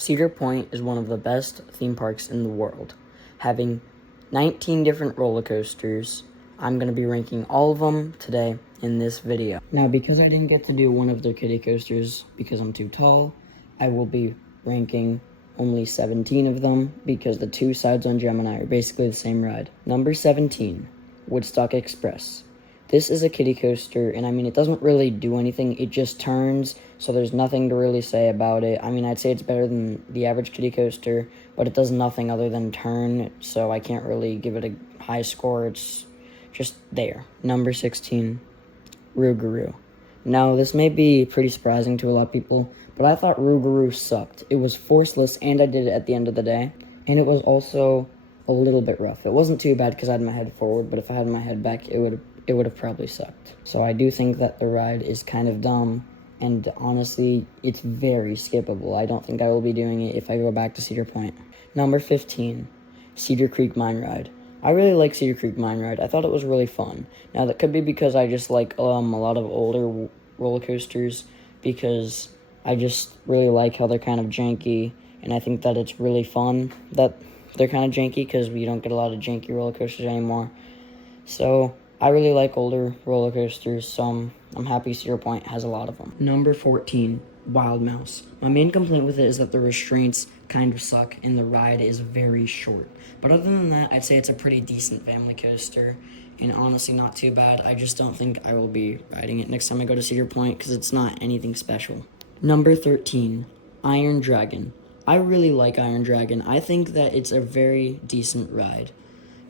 Cedar Point is one of the best theme parks in the world, having 19 different roller coasters. I'm going to be ranking all of them today in this video. Now, because I didn't get to do one of their kiddie coasters because I'm too tall, I will be ranking only 17 of them because the two sides on Gemini are basically the same ride. Number 17, Woodstock Express. This is a kiddie coaster, and I mean, it doesn't really do anything. It just turns, so there's nothing to really say about it. I mean, I'd say it's better than the average kiddie coaster, but it does nothing other than turn, so I can't really give it a high score. It's just there. Number 16, Rougarou. Now, this may be pretty surprising to a lot of people, but I thought Rougarou sucked. It was forceless, and I did it at the end of the day, and it was also a little bit rough. It wasn't too bad because I had my head forward, but if I had my head back, it would have probably sucked. So I do think that the ride is kind of dumb, and honestly, it's very skippable. I don't think I will be doing it if I go back to Cedar Point. Number 15, Cedar Creek Mine Ride. I really like Cedar Creek Mine Ride. I thought it was really fun. Now, that could be because I just like a lot of older roller coasters, because I just really like how they're kind of janky, and I think that it's really fun that they're kind of janky because we don't get a lot of janky roller coasters anymore. So I really like older roller coasters, so I'm happy Cedar Point has a lot of them. Number 14, Wild Mouse. My main complaint with it is that the restraints kind of suck and the ride is very short. But other than that, I'd say it's a pretty decent family coaster, and honestly not too bad. I just don't think I will be riding it next time I go to Cedar Point because it's not anything special. Number 13, Iron Dragon. I really like Iron Dragon. I think that it's a very decent ride.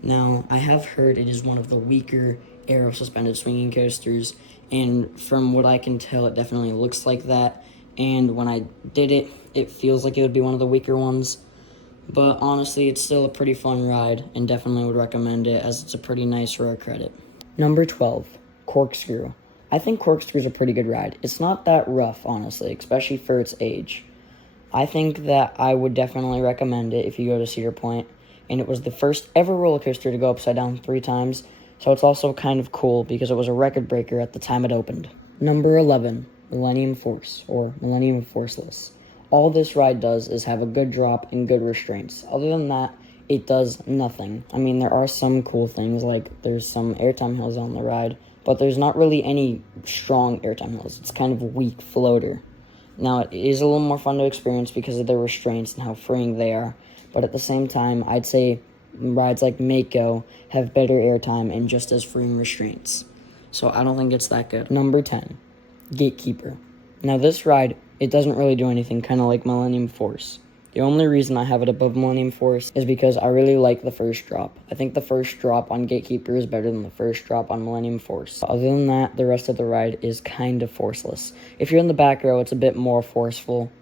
Now, I have heard it is one of the weaker aero-suspended swinging coasters, and from what I can tell, it definitely looks like that, and when I did it, it feels like it would be one of the weaker ones, but honestly, it's still a pretty fun ride, and definitely would recommend it, as it's a pretty nice rare credit. Number 12, Corkscrew. I think Corkscrew is a pretty good ride. It's not that rough, honestly, especially for its age. I think that I would definitely recommend it if you go to Cedar Point, and it was the first ever roller coaster to go upside down 3 times, so it's also kind of cool because it was a record breaker at the time it opened. Number 11, Millennium Force, or Millennium Forceless. All this ride does is have a good drop and good restraints. Other than that, it does nothing. I mean, there are some cool things, like there's some airtime hills on the ride, but there's not really any strong airtime hills. It's kind of a weak floater. Now, it is a little more fun to experience because of the restraints and how freeing they are, but at the same time, I'd say rides like Mako have better airtime and just as freeing restraints. So I don't think it's that good. Number 10, Gatekeeper. Now, this ride, it doesn't really do anything, kind of like Millennium Force. The only reason I have it above Millennium Force is because I really like the first drop. I think the first drop on Gatekeeper is better than the first drop on Millennium Force. Other than that, the rest of the ride is kind of forceless. If you're in the back row, it's a bit more forceful,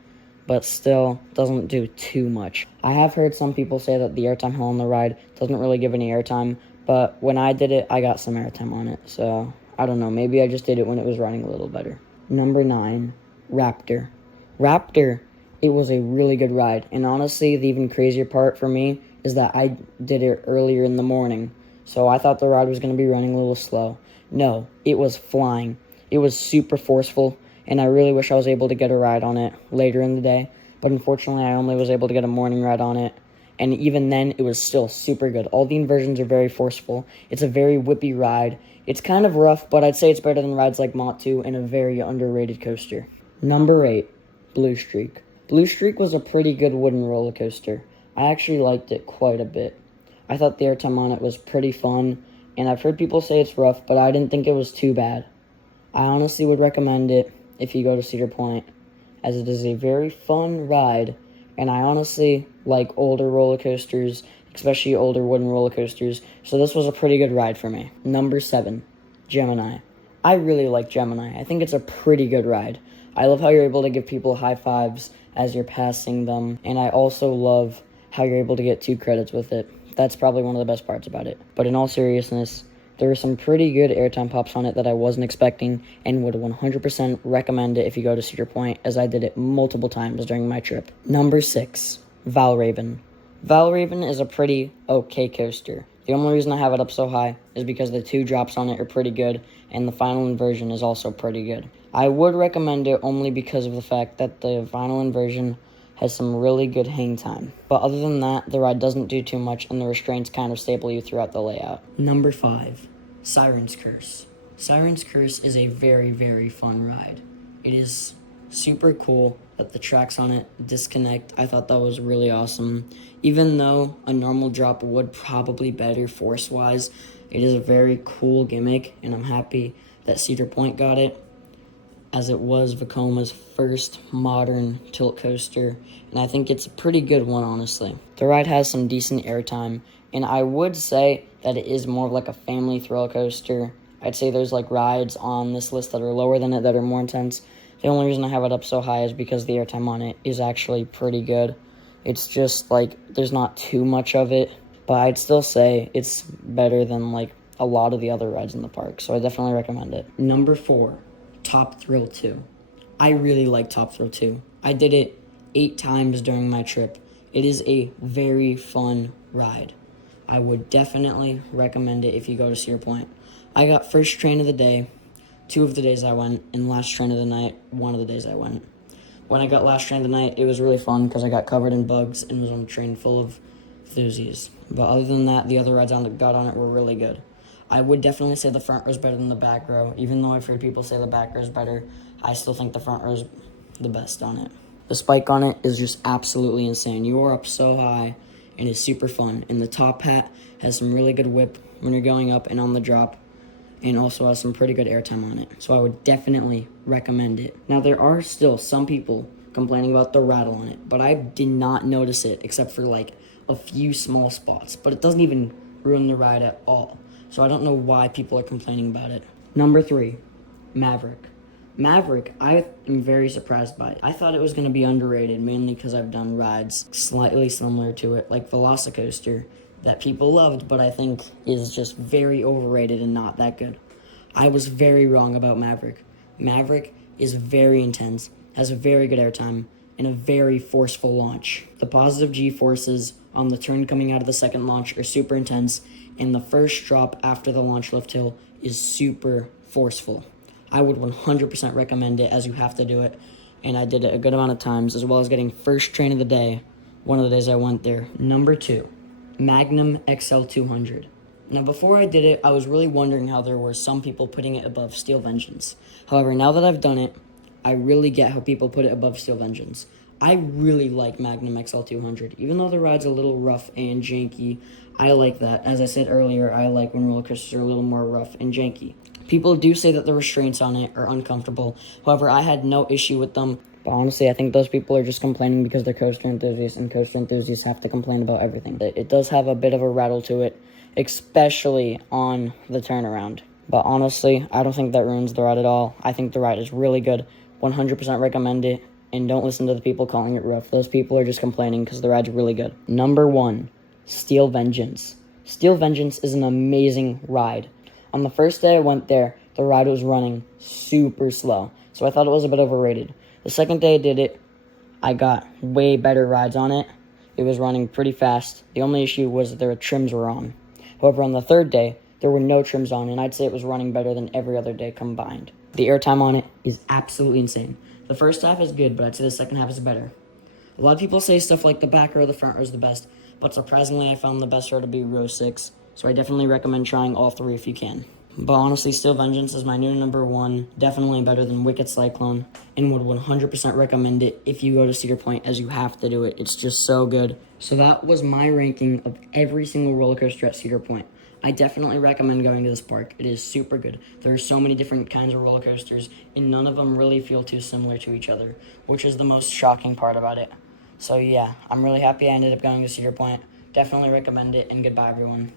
but still doesn't do too much. I have heard some people say that the airtime hill on the ride doesn't really give any airtime, but when I did it, I got some airtime on it, so I don't know, maybe I just did it when it was running a little better. Number 9, Raptor. Raptor, it was a really good ride, and honestly, the even crazier part for me is that I did it earlier in the morning, so I thought the ride was going to be running a little slow. No, it was flying. It was super forceful, and I really wish I was able to get a ride on it later in the day, but unfortunately I only was able to get a morning ride on it, and even then it was still super good. All the inversions are very forceful. It's a very whippy ride. It's kind of rough, but I'd say it's better than rides like Mott 2 and a very underrated coaster. Number 8, Blue Streak. Blue Streak was a pretty good wooden roller coaster. I actually liked it quite a bit. I thought the airtime on it was pretty fun, and I've heard people say it's rough, but I didn't think it was too bad. I honestly would recommend it if you go to Cedar Point, as it is a very fun ride, and I honestly like older roller coasters, especially older wooden roller coasters, so this was a pretty good ride for me. Number 7, Gemini. I really like Gemini. I think it's a pretty good ride. I love how you're able to give people high fives as you're passing them, and I also love how you're able to get 2 credits with it. That's probably one of the best parts about it. But in all seriousness, there are some pretty good airtime pops on it that I wasn't expecting, and would 100% recommend it if you go to Cedar Point, as I did it multiple times during my trip. Number 6, Valraven. Valraven is a pretty okay coaster. The only reason I have it up so high is because the 2 drops on it are pretty good, and the final inversion is also pretty good. I would recommend it only because of the fact that the final inversion has some really good hang time. But other than that, the ride doesn't do too much, and the restraints kind of stable you throughout the layout. Number 5, Siren's Curse. Siren's Curse is a very, very fun ride. It is super cool that the tracks on it disconnect. I thought that was really awesome. Even though a normal drop would probably better force-wise, it is a very cool gimmick, and I'm happy that Cedar Point got it, as it was Vecoma's first modern tilt coaster, and I think it's a pretty good one, honestly. The ride has some decent airtime, and I would say that it is more of like a family thrill coaster. I'd say there's like rides on this list that are lower than it that are more intense. The only reason I have it up so high is because the airtime on it is actually pretty good. It's just like there's not too much of it, but I'd still say it's better than like a lot of the other rides in the park, so I definitely recommend it. Number 4, Top Thrill 2. I really like Top Thrill 2. I did it 8 times during my trip. It is a very fun ride. I would definitely recommend it if you go to Cedar Point. I got first train of the day, 2 of the days I went, and last train of the night, 1 of the days I went. When I got last train of the night, it was really fun because I got covered in bugs and was on a train full of enthusiasts. But other than that, the other rides I got on it were really good. I would definitely say the front row is better than the back row. Even though I've heard people say the back row is better, I still think the front row is the best on it. The spike on it is just absolutely insane. You are up so high, and it's super fun. And the top hat has some really good whip when you're going up and on the drop, and also has some pretty good airtime on it. So I would definitely recommend it. Now, there are still some people complaining about the rattle on it, but I did not notice it except for like a few small spots. But it doesn't even ruin the ride at all. So I don't know why people are complaining about it. Number 3, Maverick. Maverick, I am very surprised by it. I thought it was going to be underrated, mainly because I've done rides slightly similar to it, like Velocicoaster, that people loved, but I think is just very overrated and not that good. I was very wrong about Maverick. Maverick is very intense, has a very good airtime, and a very forceful launch. The positive G-forces on the turn coming out of the second launch are super intense, and the first drop after the launch lift hill is super forceful. I would 100% recommend it, as you have to do it, and I did it a good amount of times, as well as getting first train of the day, one of the days I went there. Number 2, Magnum XL 200. Now, before I did it, I was really wondering how there were some people putting it above Steel Vengeance. However, now that I've done it, I really get how people put it above Steel Vengeance. I really like Magnum XL 200. Even though the ride's a little rough and janky, I like that. As I said earlier, I like when roller coasters are a little more rough and janky. People do say that the restraints on it are uncomfortable. However, I had no issue with them. But honestly, I think those people are just complaining because they're coaster enthusiasts, and coaster enthusiasts have to complain about everything. It does have a bit of a rattle to it, especially on the turnaround. But honestly, I don't think that ruins the ride at all. I think the ride is really good. 100% recommend it. And don't listen to the people calling it rough. Those people are just complaining because the ride's really good. Number 1, Steel Vengeance. Steel Vengeance is an amazing ride. On the first day I went there, the ride was running super slow, so I thought it was a bit overrated. The second day I did it, I got way better rides on it. It was running pretty fast. The only issue was that their trims were on. However, on the third day, there were no trims on, and I'd say it was running better than every other day combined. The airtime on it is absolutely insane. The first half is good, but I'd say the second half is better. A lot of people say stuff like the back row or the front row is the best, but surprisingly I found the best row to be row 6, so I definitely recommend trying all 3 if you can. But honestly, Steel Vengeance is my new number 1, definitely better than Wicked Cyclone, and would 100% recommend it if you go to Cedar Point, as you have to do it. It's just so good. So that was my ranking of every single roller coaster at Cedar Point. I definitely recommend going to this park. It is super good. There are so many different kinds of roller coasters, and none of them really feel too similar to each other, which is the most shocking part about it. So yeah, I'm really happy I ended up going to Cedar Point. Definitely recommend it, and goodbye, everyone.